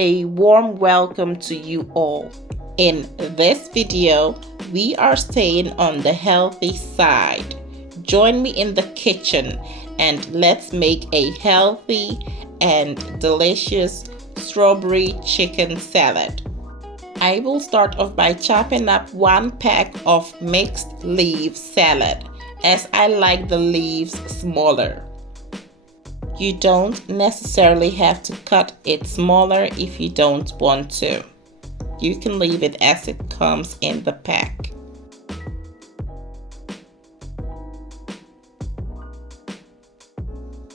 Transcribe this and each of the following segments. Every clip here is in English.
A warm welcome to you all. In this video, we are staying on the healthy side. Join me in the kitchen and let's make a healthy and delicious strawberry chicken salad. I will start off by chopping up 1 pack of mixed leaf salad, as I like the leaves smaller. You don't necessarily have to cut it smaller if you don't want to. You can leave it as it comes in the pack.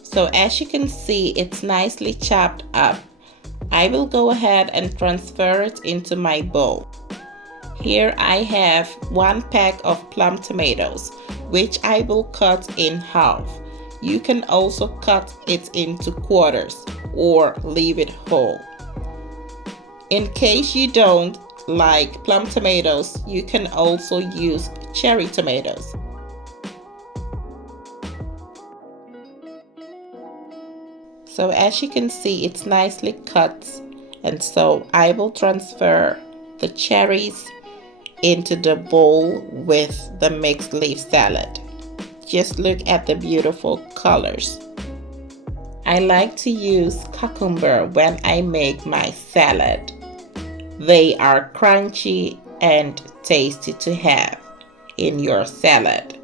So as you can see, it's nicely chopped up. I will go ahead and transfer it into my bowl. Here I have 1 pack of plum tomatoes, which I will cut in half. You can also cut it into quarters or leave it whole. In case you don't like plum tomatoes, you can also use cherry tomatoes. So as you can see, it's nicely cut, and so I will transfer the cherries into the bowl with the mixed leaf salad. Just look at the beautiful colors. I like to use cucumber when I make my salad. They are crunchy and tasty to have in your salad.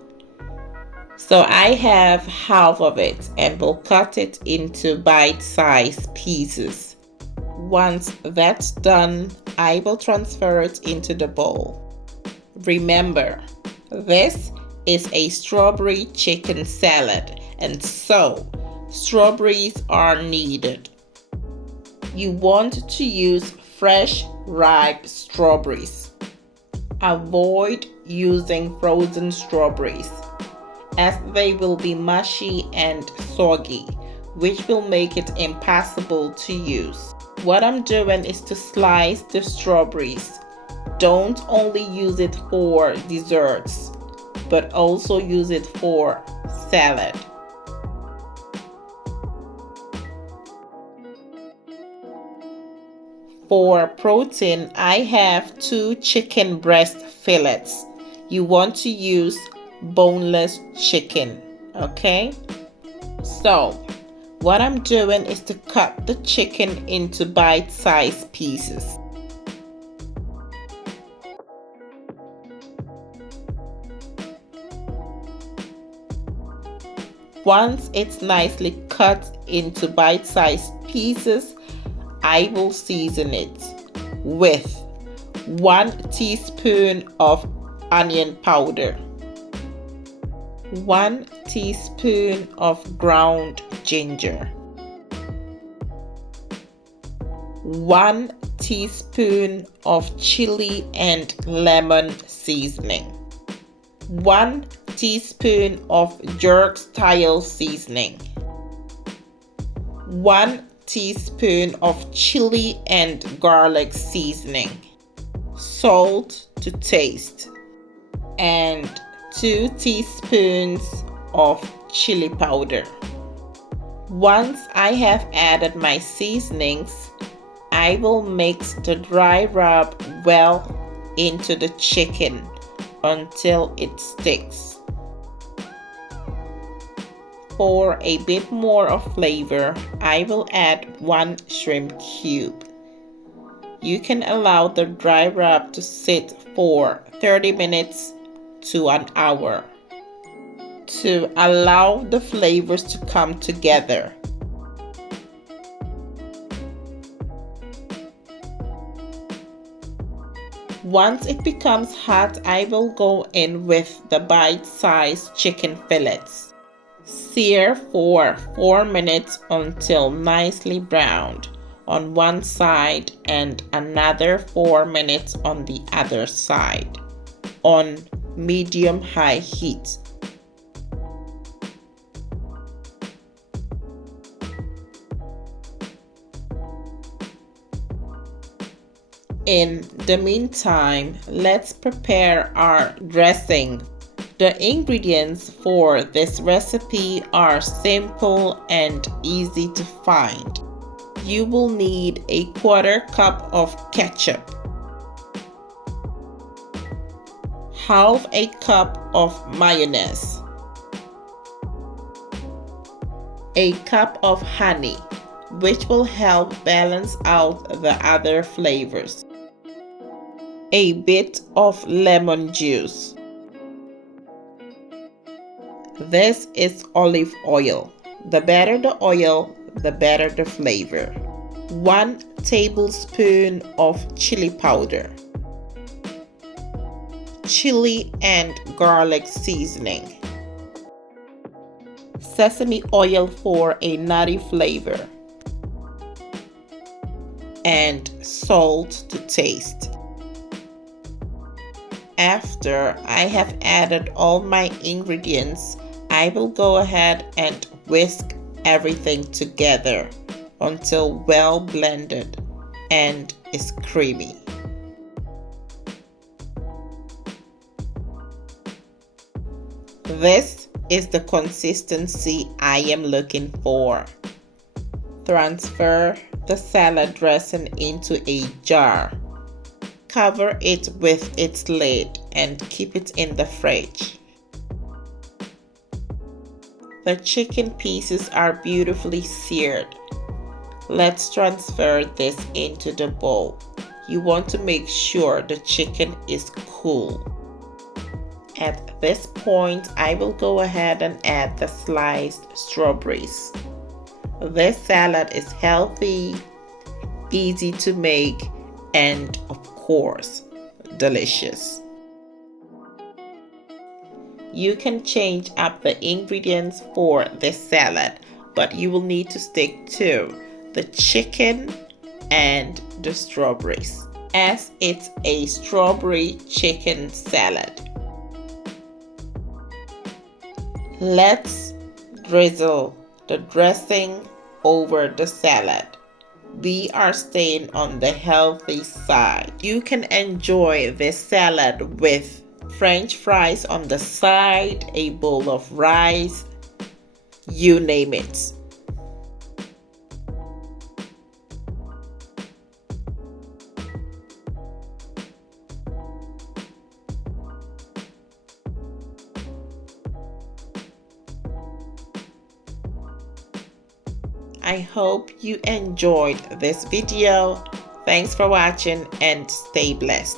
So I have half of it and will cut it into bite-sized pieces. Once that's done, I will transfer it into the bowl. Remember, this is a strawberry chicken salad, and so strawberries are needed. You want to use fresh, ripe strawberries. Avoid using frozen strawberries, as they will be mushy and soggy, which will make it impossible to use. What I'm doing is to slice the strawberries. Don't only use it for desserts, but also use it for salad. For protein, I have 2 chicken breast fillets. You want to use boneless chicken, okay? So what I'm doing is to cut the chicken into bite-sized pieces. Once it's nicely cut into bite-sized pieces, I will season it with 1 teaspoon of onion powder, 1 teaspoon of ground ginger, 1 teaspoon of chili and lemon seasoning, 1 teaspoon of jerk-style seasoning, 1 teaspoon of chili and garlic seasoning, salt to taste, and 2 teaspoons of chili powder. Once I have added my seasonings, I will mix the dry rub well into the chicken until it sticks. For a bit more of flavor, I will add 1 shrimp cube. You can allow the dry rub to sit for 30 minutes to an hour to allow the flavors to come together. Once it becomes hot, I will go in with the bite-sized chicken fillets. Sear for 4 minutes until nicely browned on one side and another 4 minutes on the other side on medium-high heat. In the meantime, let's prepare our dressing. The ingredients for this recipe are simple and easy to find. You will need a 1/4 cup of ketchup, 1/2 a cup of mayonnaise, a cup of honey, which will help balance out the other flavors, a bit of lemon juice. This is olive oil. The better the oil, the better the flavor. 1 tablespoon of chili powder, chili and garlic seasoning, sesame oil for a nutty flavor, and salt to taste. After I have added all my ingredients, I will go ahead and whisk everything together until well blended and is creamy. This is the consistency I am looking for. Transfer the salad dressing into a jar. Cover it with its lid and keep it in the fridge. The chicken pieces are beautifully seared. Let's transfer this into the bowl. You want to make sure the chicken is cool. At this point, I will go ahead and add the sliced strawberries. This salad is healthy, easy to make, and of course, delicious. You can change up the ingredients for this salad, but you will need to stick to the chicken and the strawberries, as it's a strawberry chicken salad. Let's drizzle the dressing over the salad. We are staying on the healthy side. You can enjoy this salad with French fries on the side, a bowl of rice, you name it. I hope you enjoyed this video. Thanks for watching and stay blessed.